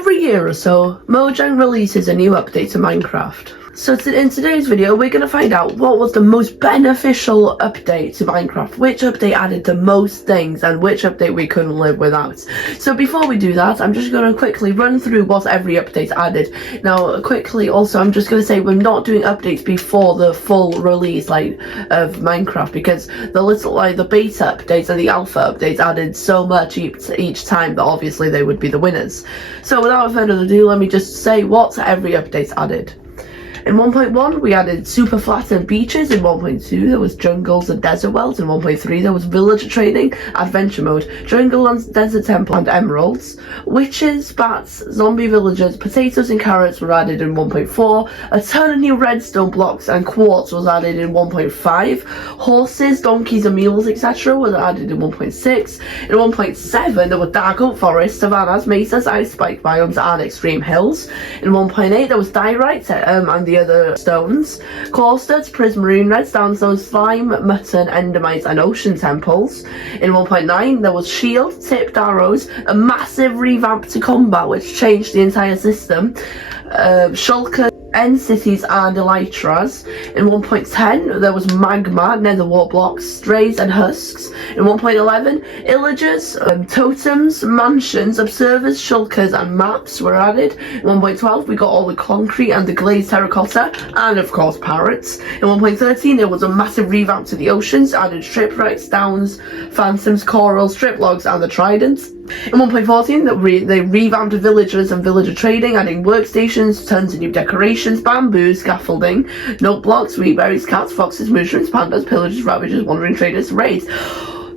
Every year or so, Mojang releases a new update to Minecraft. So in today's video, we're going to find out what was the most beneficial update to Minecraft, which update added the most things, and which update we couldn't live without. So before we do that, I'm just going to quickly run through what every update added. Now, quickly, also, I'm just going to say we're not doing updates before the full release, of Minecraft, because the beta updates and the alpha updates added so much each time that obviously they would be the winners. So without further ado, let me just say what every update added. In 1.1, we added super flattened beaches. In 1.2, there was jungles and desert wells. In 1.3, there was villager trading, adventure mode, jungle and desert temple and emeralds. Witches, bats, zombie villagers, potatoes and carrots were added in 1.4. A ton of new redstone blocks and quartz was added in 1.5. Horses, donkeys and mules, etc. was added in 1.6. In 1.7, there were dark oak forests, savannas, mesas, ice spike biomes and extreme hills. In 1.8, there was diorite and the other stones, core studs, prismarine, redstone, slime, mutton, endermites and ocean temples. In 1.9 there was shield, tipped arrows, a massive revamp to combat which changed the entire system, shulkers, end cities and elytras. In 1.10 there was magma, nether wart blocks, strays and husks. In 1.11 illagers, totems, mansions, observers, shulkers and maps were added. In 1.12 we got all the concrete and the glazed terracotta and of course parrots. In 1.13 there was a massive revamp to the oceans, added shipwrecks, downs, phantoms, corals, strip logs and the tridents. In 1.14 they revamped villagers and villager trading, adding workstations, tons of new decorations, bamboo, scaffolding, note blocks, wheat berries, cats, foxes, mushrooms, pandas, pillagers, ravagers, wandering traders, raids.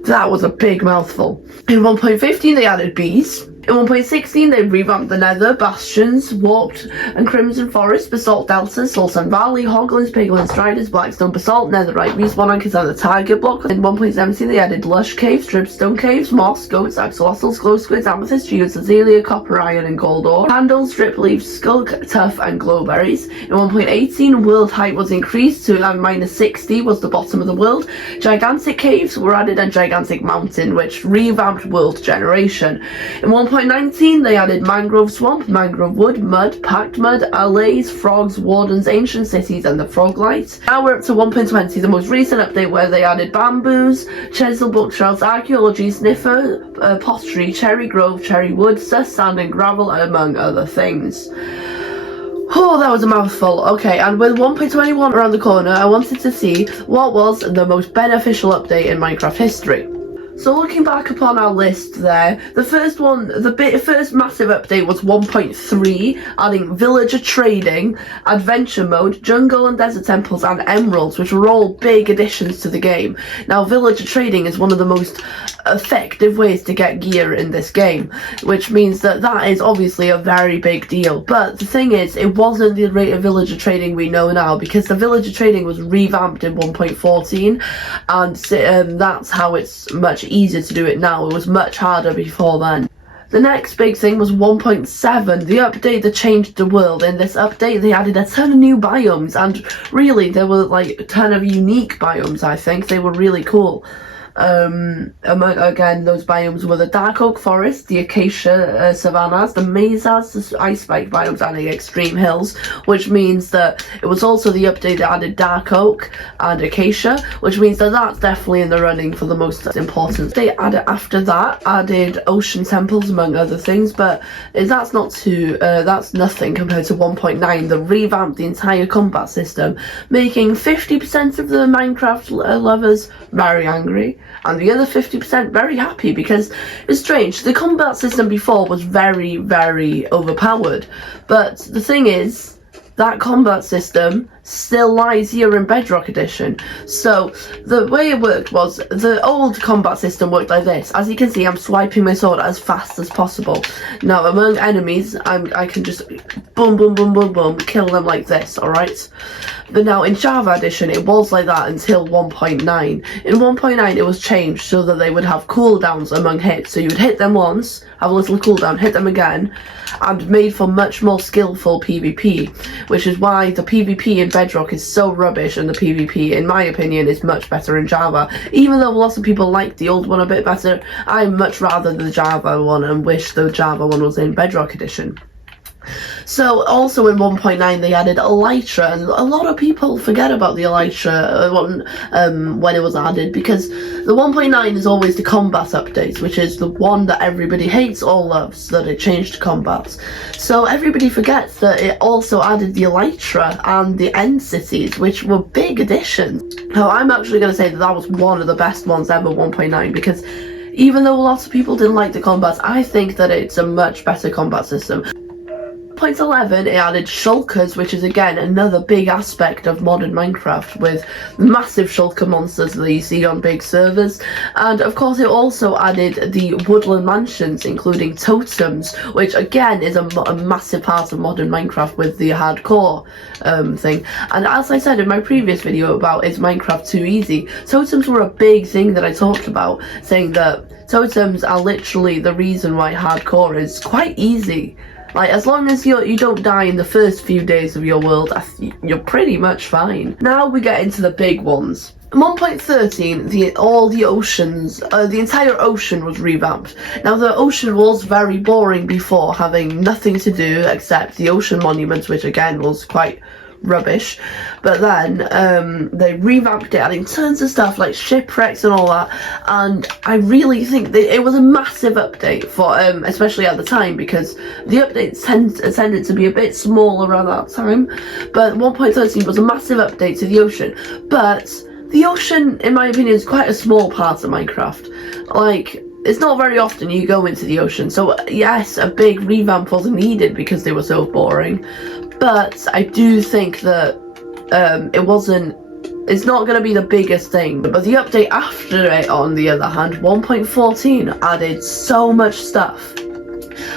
That was a big mouthful. In 1.15 they added bees. In 1.16 they revamped the Nether, bastions, warped and crimson forest, basalt deltas, Sultan Valley, hoglins, piglins, striders, blackstone basalt, netherite, respawn anchors and the target block. In 1.17 they added lush caves, dripstone caves, moss, goats, axolotls, glow squids, amethyst, geodes, azalea, copper, iron and gold ore, handles, drip leaves, skull tuff and glowberries. In 1.18 world height was increased to -60 was the bottom of the world. Gigantic caves were added and gigantic mountain, which revamped world generation. In 1.19 they added mangrove swamp, mangrove wood, mud, packed mud, allays, frogs, wardens, ancient cities and the frog light. Now we're up to 1.20, the most recent update, where they added bamboos, chisel, bookshelves, archaeology, sniffer, pottery, cherry grove, cherry wood, sand and gravel among other things. Oh, that was a mouthful. Okay, and with 1.21 around the corner, I wanted to see what was the most beneficial update in Minecraft history. So looking back upon our list there, the first massive update was 1.3, adding villager trading, adventure mode, jungle and desert temples and emeralds, which were all big additions to the game. Now villager trading is one of the most effective ways to get gear in this game, which means that is obviously a very big deal. But the thing is, it wasn't the rate of villager trading we know now, because the villager trading was revamped in 1.14, and that's how it's much easier to do it now. It was much harder before then. The next big thing was 1.7, the update that changed the world. In this update they added a ton of new biomes, and really there were like a ton of unique biomes. I think they were really cool. Again, those biomes were the dark oak forest, the acacia savannas, the mesas, the ice spike biomes and the extreme hills, which means that it was also the update that added dark oak and acacia, which means that that's definitely in the running for the most important. They added after that added ocean temples among other things, but that's nothing compared to 1.9 that revamped the entire combat system, making 50% of the Minecraft lovers very angry and the other 50% very happy, because it's strange. The combat system before was very, very overpowered, but the thing is, that combat system still lies here in Bedrock Edition. So the way it worked was, the old combat system worked like this. As you can see, I'm swiping my sword as fast as possible. Now among enemies, I can just boom, boom, boom, boom, boom, kill them like this, alright? But now in Java Edition, it was like that until 1.9. In 1.9, it was changed so that they would have cooldowns among hits. So you would hit them once, have a little cooldown, hit them again, and made for much more skillful PvP, which is why the PvP in Bedrock is so rubbish and the PvP, in my opinion, is much better in Java. Even though lots of people like the old one a bit better, I much rather the Java one and wish the Java one was in Bedrock Edition. So also in 1.9 they added elytra, and a lot of people forget about the elytra when it was added, because the 1.9 is always the combat updates, which is the one that everybody hates or loves, that it changed combats. So everybody forgets that it also added the elytra and the end cities, which were big additions. Now I'm actually going to say that that was one of the best ones ever, 1.9, because even though lots of people didn't like the combats, I think that it's a much better combat system. 1.11, it added shulkers, which is again another big aspect of modern Minecraft, with massive shulker monsters that you see on big servers. And of course it also added the woodland mansions, including totems, which again is a massive part of modern Minecraft with the hardcore thing. And as I said in my previous video about is Minecraft too easy, totems were a big thing that I talked about, saying that totems are literally the reason why hardcore is quite easy. Like, as long as you don't die in the first few days of your world, you're pretty much fine. Now we get into the big ones. 1.13, all the oceans, the entire ocean was revamped. Now the ocean was very boring before, having nothing to do except the ocean monuments, which again was quite rubbish. But then they revamped it, adding tons of stuff like shipwrecks and all that, and I really think that it was a massive update for especially at the time, because the updates tended to be a bit smaller at that time. But 1.13 was a massive update to the ocean, but the ocean, in my opinion, is quite a small part of Minecraft. Like, it's not very often you go into the ocean, so yes, a big revamp wasn't needed because they were so boring. But I do think that it's not going to be the biggest thing. But the update after it, on the other hand, 1.14 added so much stuff.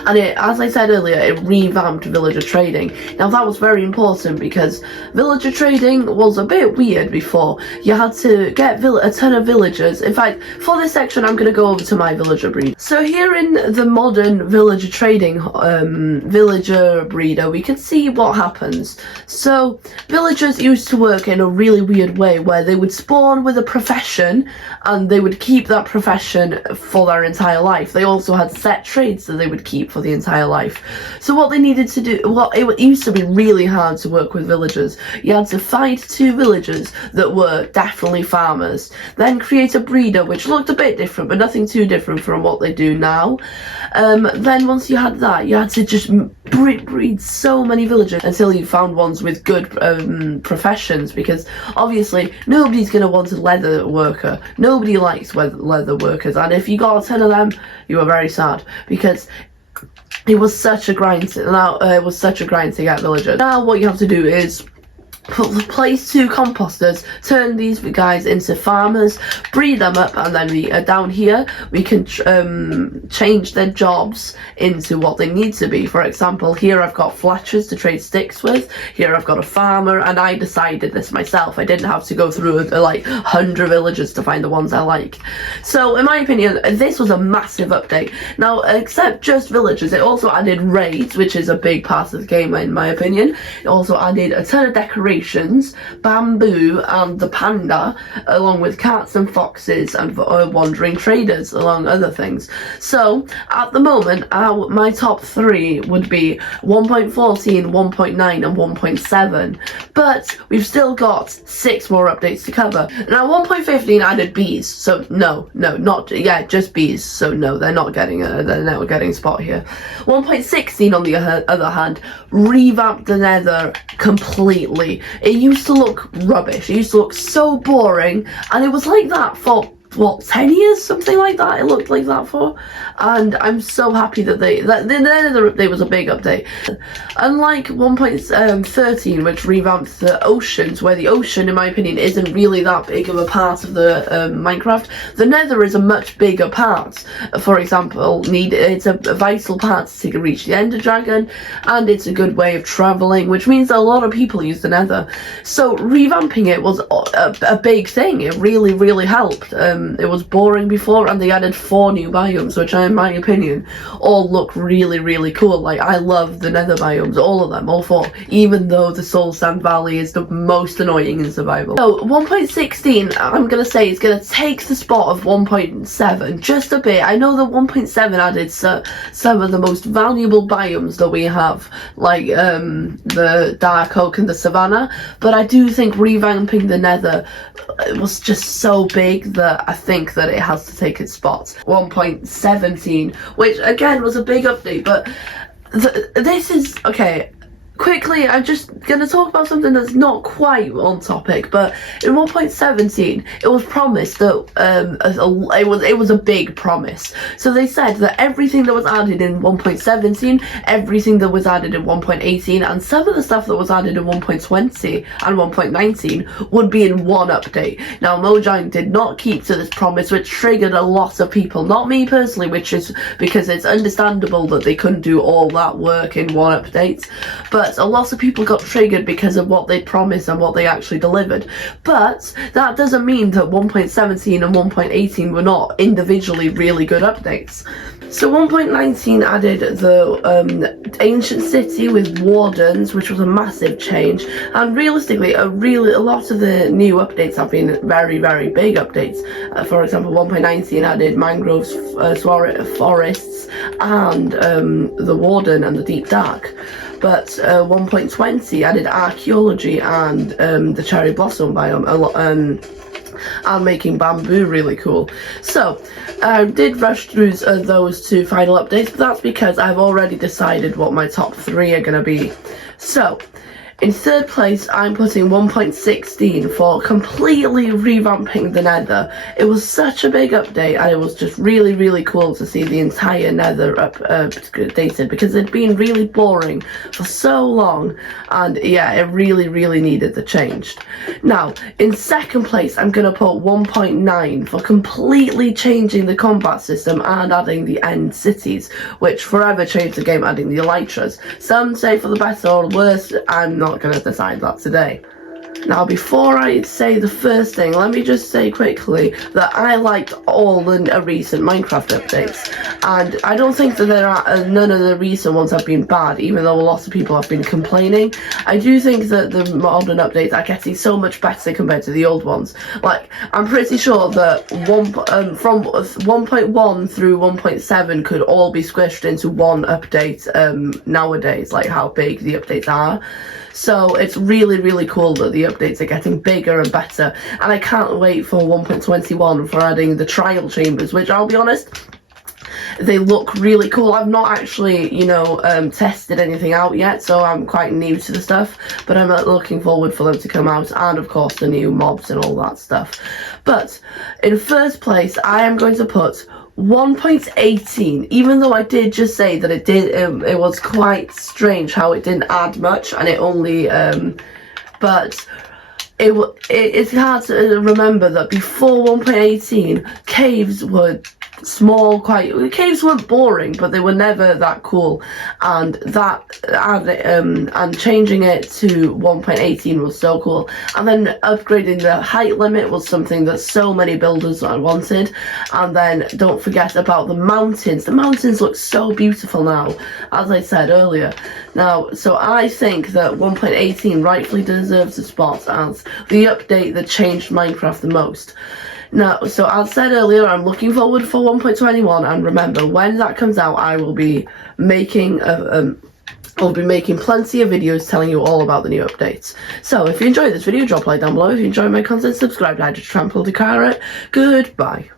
And it, as I said earlier, it revamped villager trading. Now that was very important, because villager trading was a bit weird before. You had to get a ton of villagers. In fact, for this section I'm going to go over to my villager breed. So here in the modern villager trading villager breeder, we can see what happens. So villagers used to work in a really weird way, where they would spawn with a profession and they would keep that profession for their entire life. They also had set trades that they would keep for the entire life. So what they needed to do, it used to be really hard to work with villagers. You had to find 2 villagers that were definitely farmers, then create a breeder which looked a bit different, but nothing too different from what they do now. Then once you had that, you had to just breed so many villagers until you found ones with good professions, because obviously nobody's going to want a leather worker. Nobody likes leather workers, and if you got a ton of them, you were very sad, because it was such a grind to get villagers. Now what you have to do is place 2 composters, turn these guys into farmers, breed them up, and then down here we can change their jobs into what they need to be. For example, here I've got fletchers to trade sticks with, here I've got a farmer, and I decided this myself. I didn't have to go through like 100 villagers to find the ones I like. So in my opinion, this was a massive update. Now, except just villagers, it also added raids, which is a big part of the game in my opinion. It also added a ton of decorations, bamboo, and the panda, along with cats and foxes and wandering traders, along other things. So at the moment, my top 3 would be 1.14, 1.9 and 1.7, but we've still got 6 more updates to cover. Now 1.15 added bees, so just bees, so no, they're not getting a spot here. 1.16 on the other hand revamped the Nether completely. It used to look rubbish, it used to look so boring, and it was like that for what, 10 years, something like that. It looked like that for, and I'm so happy that the Nether update was a big update. Unlike 1.13, which revamped the oceans, where the ocean in my opinion isn't really that big of a part of the Minecraft, the Nether is a much bigger part. For example, it's a vital part to reach the Ender Dragon, and it's a good way of traveling, which means that a lot of people use the Nether. So revamping it was a big thing. It really helped. it was boring before, and they added 4 new biomes, which in my opinion all look really, really cool. Like, I love the Nether biomes, all of them, all 4, even though the Soul Sand Valley is the most annoying in survival. So 1.16, I'm gonna say, is gonna take the spot of 1.7 just a bit. I know that 1.7 added some of the most valuable biomes that we have, like the Dark Oak and the Savannah, but I do think revamping the Nether, it was just so big that I think that it has to take its spot. 1.17, which again was a big update, but this is okay. Quickly, I'm just going to talk about something that's not quite on topic, but in 1.17, it was promised that it was a big promise. So they said that everything that was added in 1.17, everything that was added in 1.18, and some of the stuff that was added in 1.20 and 1.19 would be in one update. Now, Mojang did not keep to this promise, which triggered a lot of people. Not me personally, which is because it's understandable that they couldn't do all that work in one update, but a lot of people got triggered because of what they promised and what they actually delivered. But that doesn't mean that 1.17 and 1.18 were not individually really good updates. So 1.19 added the ancient city with wardens, which was a massive change, and realistically a lot of the new updates have been very, very big updates. For example, 1.19 added mangroves, forests, and the warden and the deep dark. But 1.20 added archaeology and the cherry blossom biome, and making bamboo really cool. So I did rush through those 2 final updates, but that's because I've already decided what my top 3 are going to be. So in 3rd place, I'm putting 1.16 for completely revamping the Nether. It was such a big update, and it was just really, really cool to see the entire Nether updated, because it'd been really boring for so long, and yeah, it really, really needed the change. Now, in 2nd place, I'm going to put 1.9 for completely changing the combat system and adding the end cities, which forever changed the game, adding the elytras. Some say for the better or worse. I'm not going to decide that today. Now, before I say the first thing, let me just say quickly that I liked all the recent Minecraft updates, and I don't think that none of the recent ones have been bad, even though a lot of people have been complaining. I do think that the modern updates are getting so much better compared to the old ones. Like, I'm pretty sure that from 1.1 through 1.7 could all be squished into one update nowadays, like how big the updates are. So it's really, really cool that the updates are getting bigger and better, and I can't wait for 1.21 for adding the trial chambers, which, I'll be honest, they look really cool. I've not actually, tested anything out yet, so I'm quite new to the stuff, but I'm looking forward for them to come out, and of course the new mobs and all that stuff. But in 1st place, I am going to put 1.18, even though I did just say that it was quite strange how it didn't add much, and it only but it's hard to remember that before 1.18 caves were small, caves weren't boring, but they were never that cool, and and changing it to 1.18 was so cool. And then upgrading the height limit was something that so many builders wanted. And then don't forget about the mountains. The mountains look so beautiful now, as I said earlier. Now, so I think that 1.18 rightfully deserves a spot as the update that changed Minecraft the most. Now, so as said earlier, I'm looking forward for 1.21, and remember, when that comes out, I will be making plenty of videos telling you all about the new updates. So, if you enjoyed this video, drop a like down below. If you enjoyed my content, subscribe to Trample the Carrot. Goodbye.